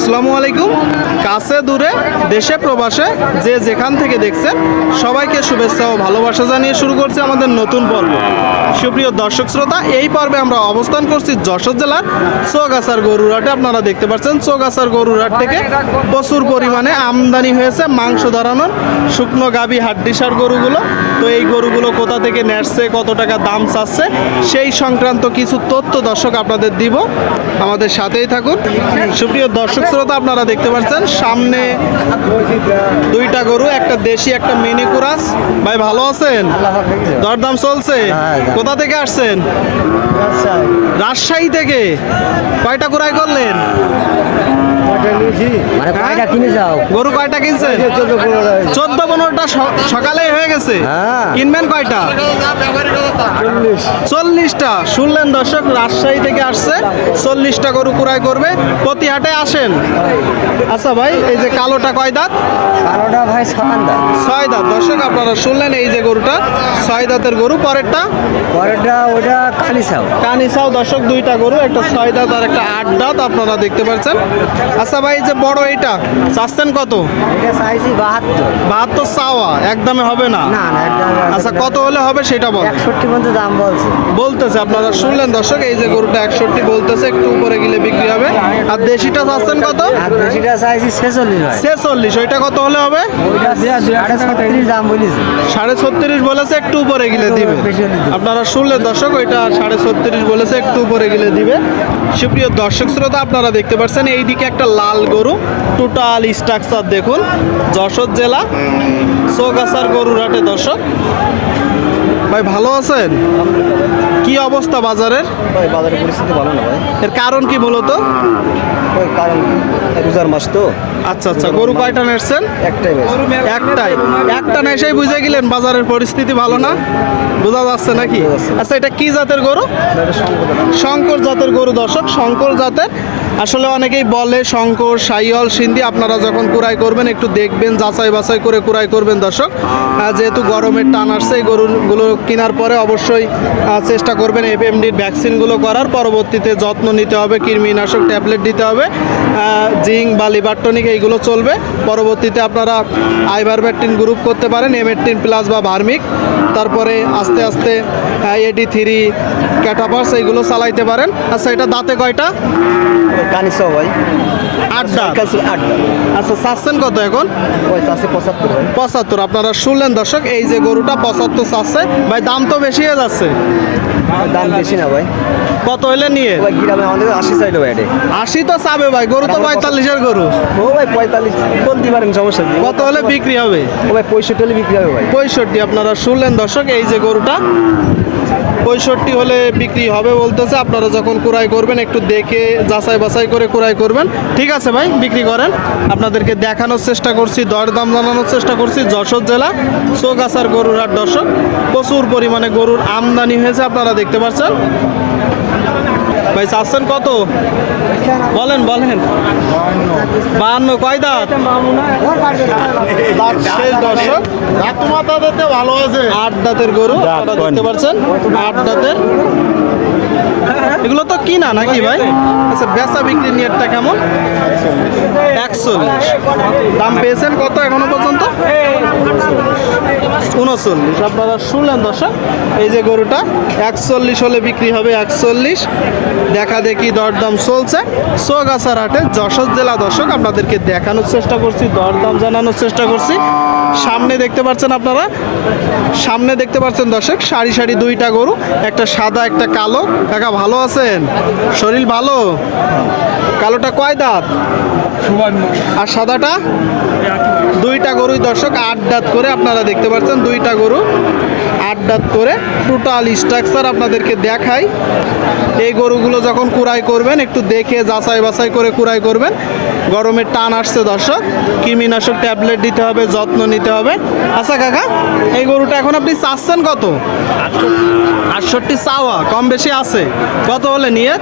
আসসালামু আলাইকুম। কাছে দূরে, দেশে প্রবাসে, যে যেখান থেকে দেখছেন, সবাইকে শুভেচ্ছা ও ভালোবাসা জানিয়ে শুরু করছি আমাদের নতুন পর্ব। সুপ্রিয় দর্শক শ্রোতা, এই পর্বে আমরা অবস্থান করছি যশোর জেলার চৌগাছার গরুরহাটে আপনারা দেখতে পাচ্ছেন, চৌগাছার গরুরহাট থেকে প্রচুর পরিমাণে আমদানি হয়েছে, মাংস ধরানোর শুকনো গাবি হাড্ডিসার গরুগুলো। তো এই গরুগুলো কোথা থেকে নেসছে কত টাকা দাম চাচ্ছে, সেই সংক্রান্ত কিছু তথ্য দর্শক আপনাদের দিব। আমাদের সাথেই থাকুন। সুপ্রিয় দর্শক শ্রোতা আপনারা দেখতে পাচ্ছেন, সামনে দুইটা গরু, একটা দেশি, একটা মিনি কুরাস। ভাই, ভালো আছেন? দরদাম চলছে। কোথা থেকে আসছেন? রাজশাহী থেকে। কয়টা কুরাই করলেন? মানে কয়টা কিনে যাও গরু কয়টা কিনছেন চোদ্দ পনেরোটা সকালে হয়ে গেছে। হ্যাঁ। কিনবেন কয়টা? চল্লিশটা। শুনলেন দর্শক রাজশাহী থেকে আসছে। চল্লিশটা গরু কুড়াই করবে। প্রতি হাটে আসেন। আচ্ছা ভাই এই যে কালোটা কয় দাঁত? কালোটা ভাই সাকান্দা ছয় দাঁত। দর্শক আপনারা শুনলেন এই যে গরুটা? ছয় দাঁতের গরু পরেরটা? পরেরটা ওটা কালি চাও কানিসাও দর্শক দুইটা গরু একটা ছয় দাঁত আর একটা আট দাঁত আপনারা দেখতে পাচ্ছেন। আচ্ছা ভাই যে বড় এইটা চাচ্ছেন কত? এটা চাইছি বাহাত্তর। বাহাত্তর চাওয়া একদমে হবে না? না না এটা আচ্ছা কত হলে হবে সেটা বল। একষট্টি পর্যন্ত দাম বলছে। বলতেছে আপনারা শুনলেন দর্শক এই যে গরুটা একষট্টি বলতেছে একটু উপরে গেলে বিক্রি হবে। আর দেশিটা চাচ্ছেন কত? আর বেশিটা চাইছি ছেচল্লিশ ছেচল্লিশ ওইটা কত হলে হবে? দাম বলেছে। সাড়ে ছত্রিশ বলেছে একটু উপরে গেলে দিবে। দিবে। আপনারা শুনলেন দর্শক ওইটা সাড়ে ছত্রিশ বলেছে একটু উপরে গেলে দিবে। সুপ্রিয় দর্শক শ্রোতা আপনারা দেখতে পাচ্ছেন এইদিকে একটা লাল গরু টোটাল স্ট্রাকচার দেখুন যশোর জেলা চৌগাছার গরুর হাটে দর্শক। ভাই ভালো আছেন? কি অবস্থা বাজারের? ভাই বাজারের পরিস্থিতি ভালো না ভাই। এর কারণ কি মূলত? ওই কারণ রোজার মাস তো। আচ্ছা আচ্ছা গরু কয়টা নেসছেন একটাই একটাই। একটা নেশেই বুঝে গেলেন বাজারের পরিস্থিতি ভালো না? বোঝা যাচ্ছে নাকি? আচ্ছা এটা কি জাতের গরু? শঙ্কর জাতের গরু দর্শক শঙ্কর জাতের আসলে অনেকেই বলে শঙ্কর, সাইয়ল, সিন্ধি, আপনারা যখন কুড়াই করবেন, একটু দেখবেন, যাচাই বাছাই করে কুড়াই করবেন দর্শক। যেহেতু গরমের টান আসছে, এই গরুগুলো কেনার পরে অবশ্যই চেষ্টা করবেন এফএমডির ভ্যাকসিনগুলো করার। পরবর্তীতে যত্ন নিতে হবে, কৃমিনাশক ট্যাবলেট দিতে হবে জিঙ্ক বা লিভারটনিক এইগুলো চলবে। পরবর্তীতে আপনারা আইভারব্যাকটিন গ্রুপ করতে পারেন এমেট্টিন প্লাস বা ভার্মিক। তারপরে আস্তে আস্তে এডি থ্রি ক্যাটাপাস এইগুলো চালাইতে পারেন। আচ্ছা এটা দাঁতে কয়টা? কানি সবাই দাঁত? কাছে আচ্ছা চাচ্ছেন কত এখন? ওই চাষে পঁচাত্তর পঁচাত্তর আপনারা শুনলেন দর্শক এই যে গরুটা পঁচাত্তর চাচ্ছে। ভাই দাম তো বেশি হয়ে যাচ্ছে। দাম বেশি না ভাই। কত হলে নিয়ে? ভাই গ্রামে আমাদের আশি চাইলো ভাই আশি তো চাবে ভাই গরু তো পঁয়তাল্লিশের গরু। ও ভাই পঁয়তাল্লিশ বলতে পারেন সমস্যা নেই। কত হলে বিক্রি হবে? ও ভাই পঁয়ষট্টি হলে বিক্রি হবে ভাই। পঁয়ষট্টি আপনারা শুনলেন দর্শক এই যে গরুটা। পঁয়ষট্টি হলে বিক্রি হবে বলতেছে আপনারা যখন কুড়াই করবেন একটু দেখে যাচাই বাছাই করে কুড়াই করবেন। ঠিক আছে ভাই বিক্রি করেন। আপনাদেরকে দেখানোর চেষ্টা করছি দরদাম জানানোর চেষ্টা করছি যশোর জেলা চৌগাছার গরুর হাট দর্শক। প্রচুর পরিমাণে গরুর আমদানি হয়েছে আপনারা দেখতে পাচ্ছেন। ভাই চাচ্ছেন কত? বলেন বলেন। বাহান্ন কয় দাঁত? দাঁত শেষ দর্শক। ভালো আছে। আট দাঁতের গরু দেখতে পাচ্ছেন? আট দাঁতের এগুলো তো কিনা নাকি ভাই? আচ্ছা বেচা বিক্রি নিয়েরটা কেমন? একচল্লিশ। দাম পেয়েছেন কত এখনও পর্যন্ত? উনচল্লিশ। আপনারা শুনলেন দর্শক, এই যে গরুটা, একচল্লিশ হলে বিক্রি হবে একচল্লিশ। দেখা দেখি দরদাম চলছে। সোগাছার হাটে যশোর জেলা দর্শক, আপনাদেরকে দেখানোর চেষ্টা করছি, দরদাম জানানোর চেষ্টা করছি। সামনে দেখতে পাচ্ছেন আপনারা? সামনে দেখতে পাচ্ছেন দর্শক সারি সারি দুইটা গরু একটা সাদা একটা কালো। কাকা ভালো আছেন? শরীর ভালো? কালোটা কয় দাঁত? আর সাদাটা? গরুই দর্শক, আট দাঁত করে আপনারা দেখতে পাচ্ছেন, দুইটা গরু, আট দাঁত করে টোটাল স্ট্রাকচার আপনাদেরকে দেখাই। এই গরুগুলো যখন কুড়াই করবেন, একটু দেখে যাচাই বাছাই করে কুড়াই করবেন। গরমের টান আসছে দর্শক, কৃমিনাশক ট্যাবলেট দিতে হবে, যত্ন নিতে হবে। আচ্ছা কাকা, এই গরুটা এখন আপনি চাচ্ছেন কত? আটষট্টি চাওয়া কম বেশি আছে। কত হলে নিয়ে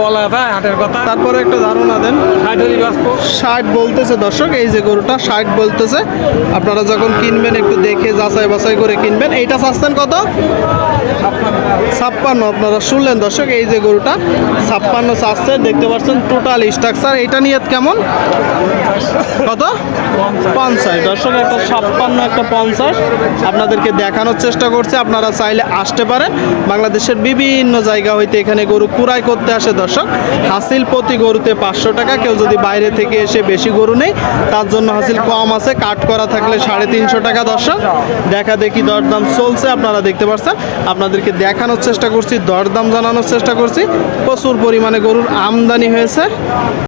বলা যায় হাটের কথা। তারপরে একটা ধারণা দেন। ষাট বলতেছে দর্শক এই যে গরুটা ষাট বলতেছে। আপনারা যখন কিনবেন একটু দেখে যাচাই বাছাই করে কিনবেন। এইটা চাচ্ছেন কত? ছাপ্পান্ন। আপনারা শুনলেন দর্শক এই যে গরুটা ছাপ্পান্ন চাচ্ছে। দেখতে পাচ্ছেন টোটাল স্ট্রাকচার এইটা নিয়ে কেমন কেমন? কত? পঞ্চাশ। দর্শক একটা ছাপ্পান্ন একটা পঞ্চাশ। আপনাদেরকে দেখানোর চেষ্টা করছে। আপনারা চাইলে আসতে পারেন। বাংলাদেশের বিভিন্ন জায়গা হইতে এখানে গরু কুড়াই করতে আসে দর্শক। হাসিল প্রতি গরুতে পাঁচশো টাকা, কেউ যদি বাইরে থেকে এসে বেশি গরু নেই তার জন্য হাসিল কম আছে কাট করা থাকলে সাড়ে তিনশো টাকা দর্শক। দেখা দেখি দরদাম চলছে, আপনারা দেখতে পাচ্ছেন। আপনাদেরকে দেখানোর চেষ্টা করছি, দরদাম জানানোর চেষ্টা করছি। প্রচুর পরিমাণে গরুর আমদানি হয়েছে।